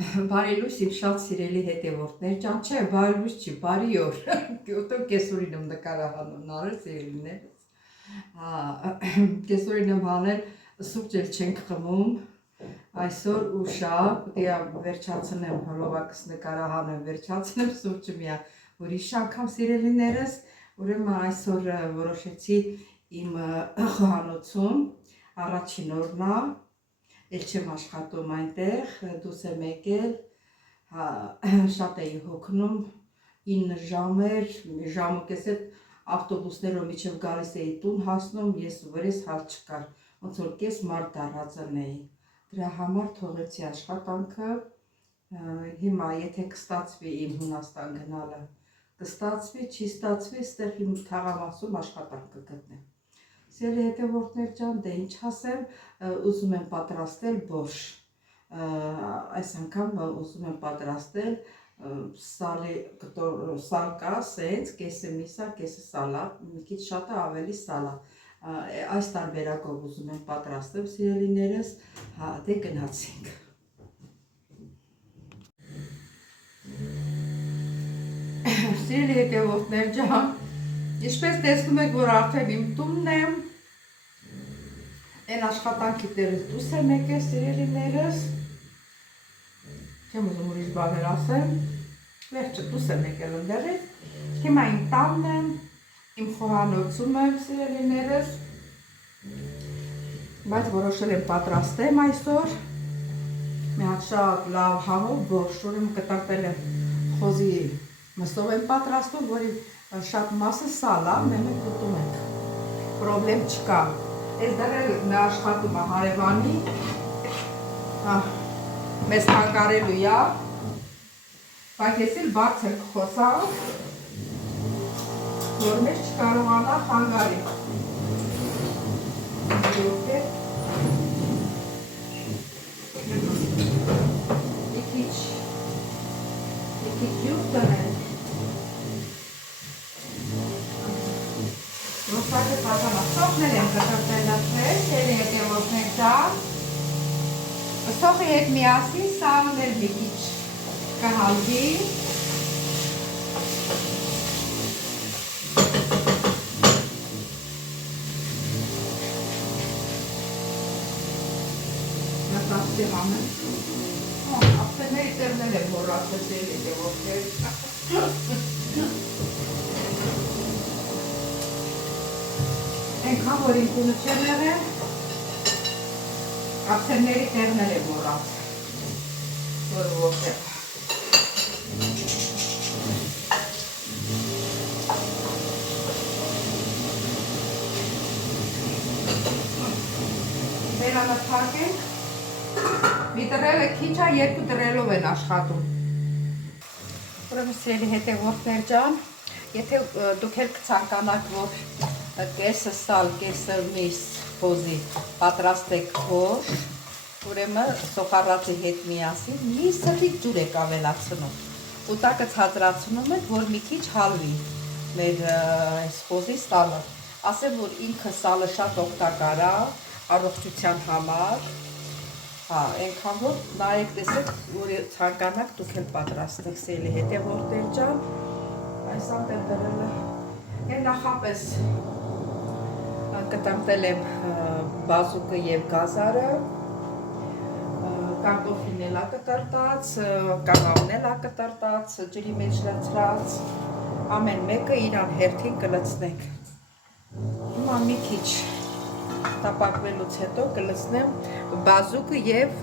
Բարի լույս իմ շատ սիրելի հետևորդներ, ջան, չէ, բարի լույս չի, բարի օր։ Ուտո կեսուրին եմ նկարահանում, նարել սիրելիներս։ Կեսուրին եմ հանել, սուրճ էլ չենք խմում, այսօր ուշա, պետք է վերջացնեմ, հոլովակս նկարահանեմ, վերջացնեմ սուրճը միա ուրիշ անգամ սիրելիներս, ուրեմն այսօր որոշեցի իմ խոհանոցում, առաջին օրն է, էլ չեմ աշխատում այնտեղ, դուս եմ եկել, շատ էի հոգնում, 9 ժամ էր, ժամը կես այդ ավտոբուսներով միջև գալիս էի տուն հասնում, ես վրես հալ չկար, ոնց որ կես մարդ դառածն էի, դրա համար թողեցի աշխատանքը, հիմա եթե կստացվի իմ Հունաստան գնալը, կստացվի, չի ստացվի, ստեղ իմ թաղամասում աշխատանք կգտնեմ։ Սիրելի հետևորդներ ջան, դե ինչ ասեմ, ուզում եմ պատրաստել բորշ, այս անգամ ուզում եմ պատրաստել սալ կա, սենց, կեսը միսա, կեսը սալա, մի քիչ շատ է ավելի սալա, այս տարբերակով ուզում եմ պատրաստեմ սիրելիներս, դե գնացինք։ Սիրելի հետևորդներ ջան, ինչպես տեսնում եք, որ արդեն իմ տունն եմ, այն աշխատանքի տեղից դուրս եմ եկել սիրելիներս, չեմ ուզում ուրիշ բաներ ասեմ, վերջը դուրս եմ եկել ընդեղից, հիմա իմ տանն եմ, իմ խոհանոցում եմ սիրելիներս, բայց որոշել եմ պատրաստեմ այսօր, մի հատ շատ լավ համով բորշ, ուրեմն կտրատել եմ խոզի մսով եմ պատրաստում, որի շատ մասը սալա, մենք ուտում ենք, պրոբլեմ չկա, ես դեռ աշխատում է հարևանի, մեզ հանգարելու է, բայց ես էլ բարձր կխոսամ, որ մեզ չկարողանա հանգարի։ Մի քիչ յուր տնենք, Ոստակը պատանասողներ եմ կտրտելացրել, սերի հետևորդներ ջան, սոխի հետ միասին սալն էլ մի քիչ կհալվի, նատասի համը, ապտեների տերներ եմ հորացել սերի հետևորդներ, Այնքան որ իմ տունը չեմ եղել, ափսեների տեղներ եմ մոռացել, որ որտեղ։ Բերանը թարգենք, մի տրելը քիչ է, երկու տրելով են աշխատում։ Ուրեմն սիրելի հետևորդներ ջան, եթե դուք էլ կցանկանաք, որ կեսը սալ, կեսը միս խոզի պատրաստեք բորշ, ուրեմն սոխառածի հետ միասին մի սրտիկ ջուր եք ավելացնում, ուտակը ցածրացնում եք, որ մի քիչ հալվի մեր այս խոզի սալը, ասեմ, որ ինքը սալը շատ օգտակար է առողջության համար, այնքան որ նայեք տեսեք, որ ցանկանաք դուք էլ պատրաստեք սիրելի հետևորդներ ջան, այս անտեղ դրելը, են նախապես կտրտել եմ բազուկը և գազարը, կարտոֆիլն էլ կտրտած, կաղավն էլ կտրտած, ջրի մեջ լցրած, ամեն մեկը իրան հերթին կլցնենք։ Հիմա մի քիչ տապակվելուց հետո կլցնեմ բազուկը և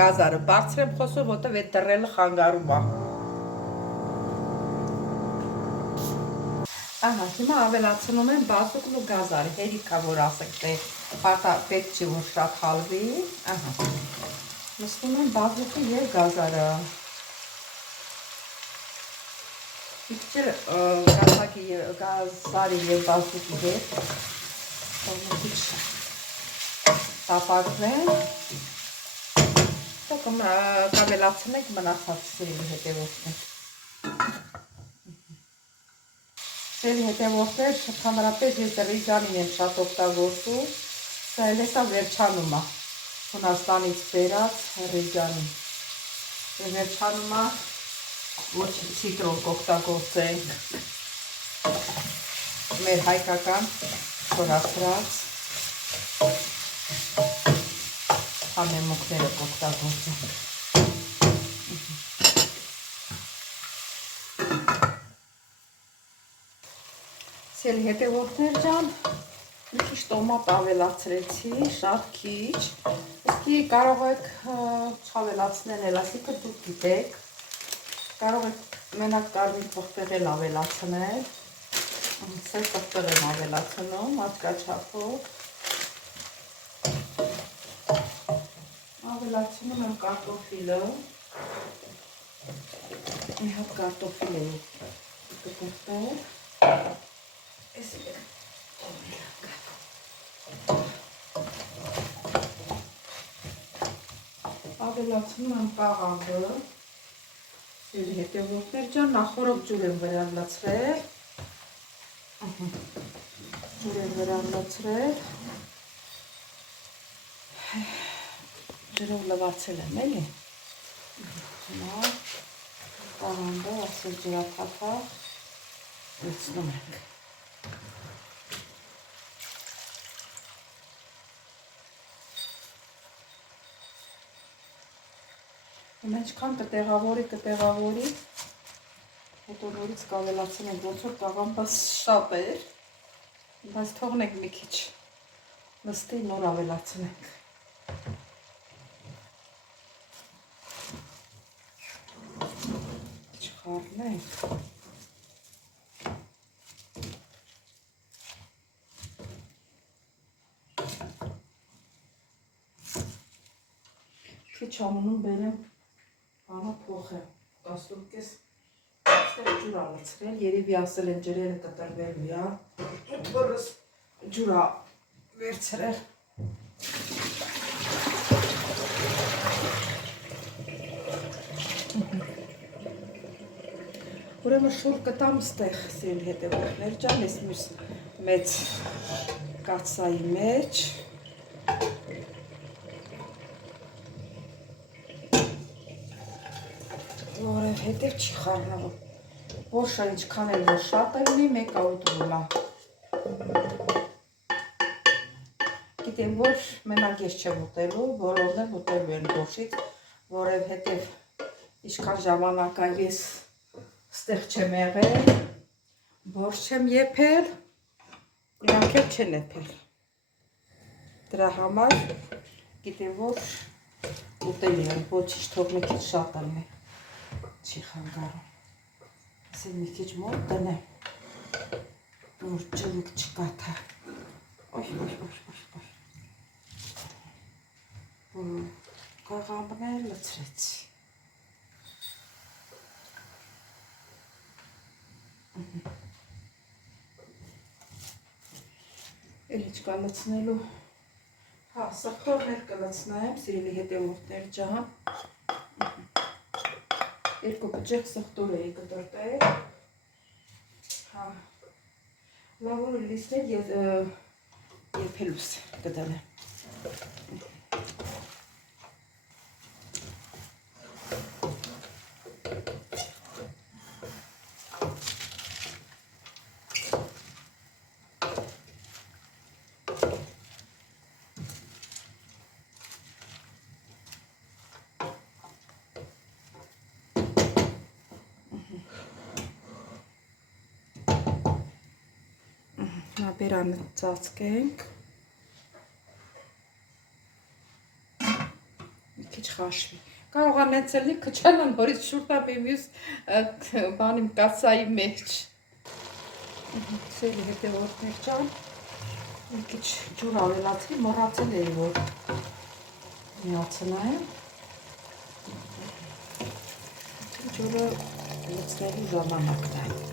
գազարը, բարձր եմ խոսում, որտև այդ դռելը խանգարում է։ Ահա, հիմա ավելացնում եմ բազուկն ու գազարը, հերիք է, որ ասենք, պետք չի, որ շատ հալվի, ահա, մսնում եմ բազուկը և գազարը, գազարի և բազուկի հետ, մի քիչ տապակվեն, կավելացնենք մնացած սիրելի հետևորդներ։ Սերի հետևորդներ, ընդհանրապես ես ռիզանին եմ շատ օգտագործում, սա էլ հեսա վերջանում է Հունաստանից բերած ռիզանին։ Վերջանում է ոչ ցիտրոն կօգտագործենք մեր հայկական խորացրած համեմուկները կօգտագործենք։ Սիրելի հետևորդներ ջան, մի քիչ տոմատ ավելացրեցի, շատ քիչ։ Իսկի կարող եք չավելացնել, ասիկը դուք գիտեք։ Կարող եք մենակ կարմիր պղպեղ ավելացնել։ Սև պղպեղ եմ ավելացնում, աչքաչափով։ Ավելացնում եմ կարտոֆիլը։ Մի հատ կարտոֆիլ եմ կպղպեղ։ Ավելացնում եմ կաղամբը, սիրելի հետևորդներ ջան, նախորդ ջուր եմ վրան լցրել, ջրով լվացել եմ, էլի, կաղամբը, ասել ջրափաթաղ, լցնում ենք։ Ինչքան կտեղավորի, հետո նորից կավելացնենք, ոնց որ կաղամբը շատ էր, բայց թողնենք մի քիչ նստի, նոր ավելացնենք։ Չխառնենք։ Քիչ ամունում բերեմ Ահա փոխեմ, 10-ից այստեղ ջուր ալցրել, երևի ասել են ջրերը կտրվելու, թորս ջուր վերցրել։ Ուրեմն շուռ կտամ ստեղ, սիրելի հետևորդներ ջան, ես մյուս մեծ կաթսայի մեջ։ Որովհետև չի խառնվում, որշը ինչքան էլ որ շատ է ունի, մեկը ուտվում է։ Գիտեմ, որ մենակ ես չեմ ուտելու, բոլորն էլ ուտելու են բորշից, որովհետև ինչքան ժամանակ է ես ստեղ չեմ եղել, բորշ չեմ եփել, իրանք էլ չեն եփել։ Դրա համար գիտեմ, որ ուտելու են, ոչինչ թող մի քիչ շատ ալնի։ Չի խանգարում, ասել մի քիչ մոտ տնեմ, որ ջրուկ չկաթա, կաղամբն էլ լցրեցի, էլ իչկա լցնելու, հա, սխտորներ կլցնեմ, սիրելի հետևորդներ ջան, երկու բջեղ սխտոր էի կտրտել, հա, լավոր լիսներ եփելուս կդնեմ։ Բերանը ծածկենք, մի քիչ խաշվի, կարող անեցելի կչանը նորից շուրտապ եմ յուս բանիմ կացայի մեջ, սելի հետևորդներ ճան, մի քիչ ջուր ավելացրի, մոռացել էի, որ միացնայեմ, ջուրը լցնելու ժամանակն է։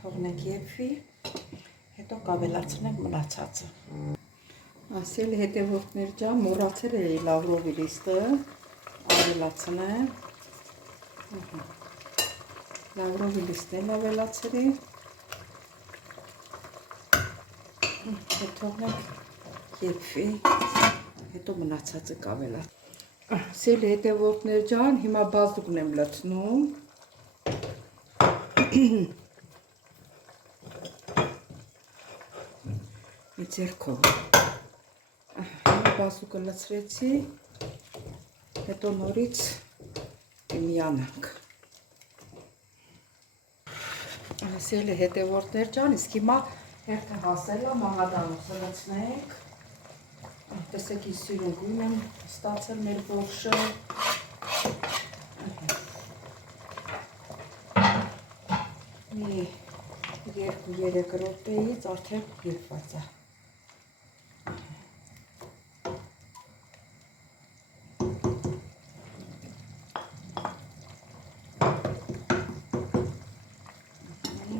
Թողնենք եփվի, հետո կավելացնենք մնացածը։ Ասել հետևորդներ ջան, մոռացել էի լավրովի լիստը ավելացնեմ։ Լավրովի լիստն ավելացել եմ։ Թողնենք եփվի, հետո մնացածը կավելացնեմ։ Ասել հետևորդներ ջան, հիմա բազուկն եմ լցնում։ Մի ձեռքով։ Բազուկը լցրեցի, հետո նորից միանանք։ Ասել հետևորդներ ջան, իսկ հիմա հերթը հասել է, մահադանոցը լցնենք։ Տեսեք ինչ սիրուն եմ ստացել մեր բորշը։ Մի 2-3 րոպեից արդեն եփված է։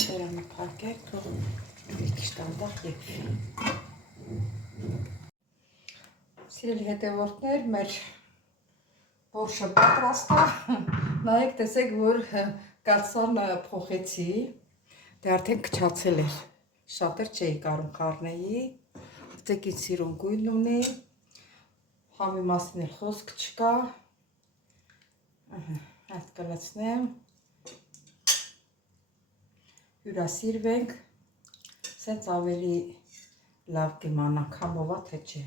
Դրանը փակեք, թող մի քիչ տանդաղ եփվի։ Սիրելի հետևորդներ, մեր բորշը պատրաստ է։ Նայեք, տեսեք, որ կացանը փոխեցի, դե արդեն քչացել էր։ Շատ էր չէի կարող խառնեի։ Տեսեք, ինչ սիրուն գույն ունի։ Համի մասին էլ խոսք չկա։ Այդ կլցնեմ։ Հյուրասիրվենք, սենց ավելի լավ կիմանանք, համով է թե չէ։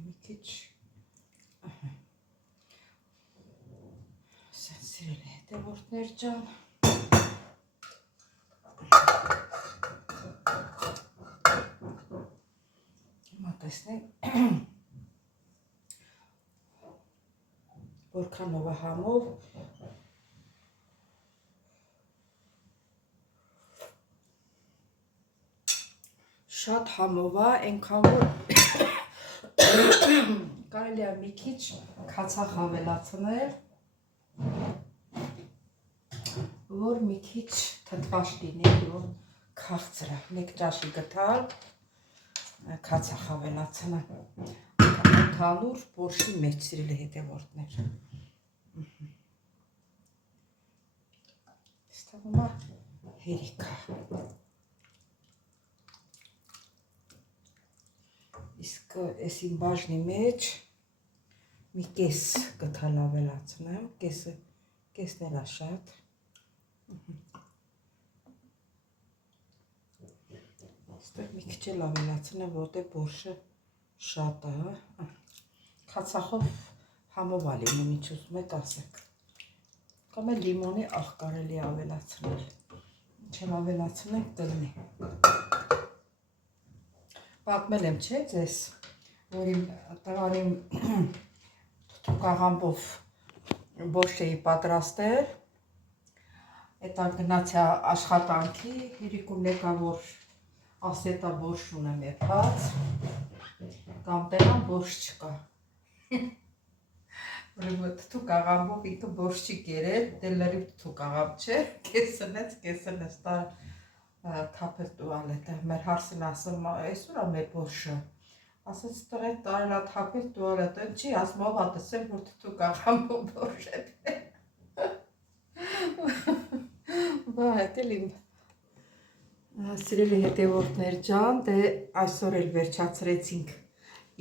Մի քիչ սենց սիրելի հետևորդներ ջան։ Հիմա տեսնենք որքանով է համով։ Շատ համով է, այնքան որ կարելի է մի քիչ քացախ ավելացնել, որ մի քիչ թթվաշ լինի, որ քաղցր է, մեկ ճաշի գտալ, քացախ ավելացնել, ընդհանուր բորշի մեջ սիրելի հետևորդներ։ Ստանում է հերիք է։ Իսկ այս իմ բաժնի մեջ մի կես գտալ ավելացնեմ, կեսն էլ է շատ։ Այստեղ մի քիչ էլ ավելացնեմ, որտեղ բորշը շատ է։ Քացախով համով է լինում, ինչ ուզում եք ասեք։ Կամ էլ լիմոնի աղ կարելի ավելացնել։ Ինչ էլ ավելացնենք կլինի։ Պատմել եմ, չէ՞ ձեզ, որ իմ տղարին թութուկաղամբով բորշ էի պատրաստել, հետո գնացի աշխատանքի, իրիկուն եկա, որ ասետա բորշ ունեմ եփած, կամ տեղան բորշ չկա։ Ուրեմն թութուկաղամբով ինքը բորշ չի կերել, դե լրիվ թութուկաղամբ չէ, կեսն էս թափել տուալետը, մեր հարսին ասում, այս ուր է մեր բորշը, ասեց տղեկ տարել է թափել տուալետը, չի, ասում ով է տեսել, որ թութուկաղամբով բորշ է բա հետ էլ իմ սիրելի հետևորդներ ջան, դե այսօր էլ վերջացրեցինք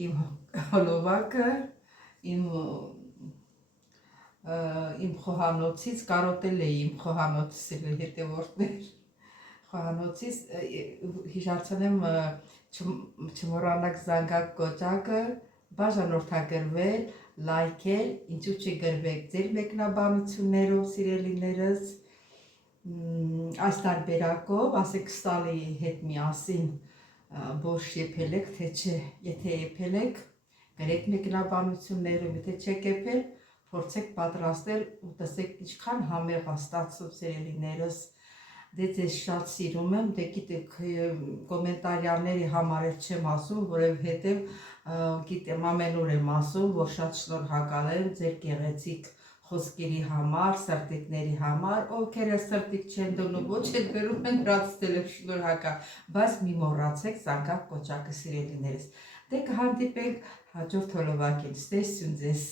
իմ հոլովակը, իմ խոհանոցից, կարոտել էի իմ խոհանոցը, սիրելի հետևորդներ, խոհանոցից հիշացնեմ չմոռանաք զանգակ կոճակը, բաժանորդագրվել, լայքել, ինչու չգրվեք ձեր մեկնաբանություններով սիրելիներս, այս տարբերակով, ասեք ստալի հետ միասին բորշ եփել եք, թե չէ, եթե եփել եք, գրեք մեկնաբանություններով, եթե չեք եփել, փորձեք պատրաստել ու տեսեք ինչքան համեղ է ստացվում սիրելիներս։ Դե ձեզ շատ սիրում եմ, դե գիտեք կոմենտարյաների համար էլ չեմ ասում, որովհետև գիտեմ ամենուր եմ ասում, որ շատ շնորհակալ եմ ձեր գեղեցիկ խոսքերի համար, սրտիկների համար, ովքեր սրտիկ չեն դնում, ոչ էլ վերում են հրացել շնորհակալ, բայց մի մոռացեք զանգակ կոճակը սիրելիներս։ Դե կհանդիպենք հաջորդ հոլովակին, ստեսյուն ձեզ։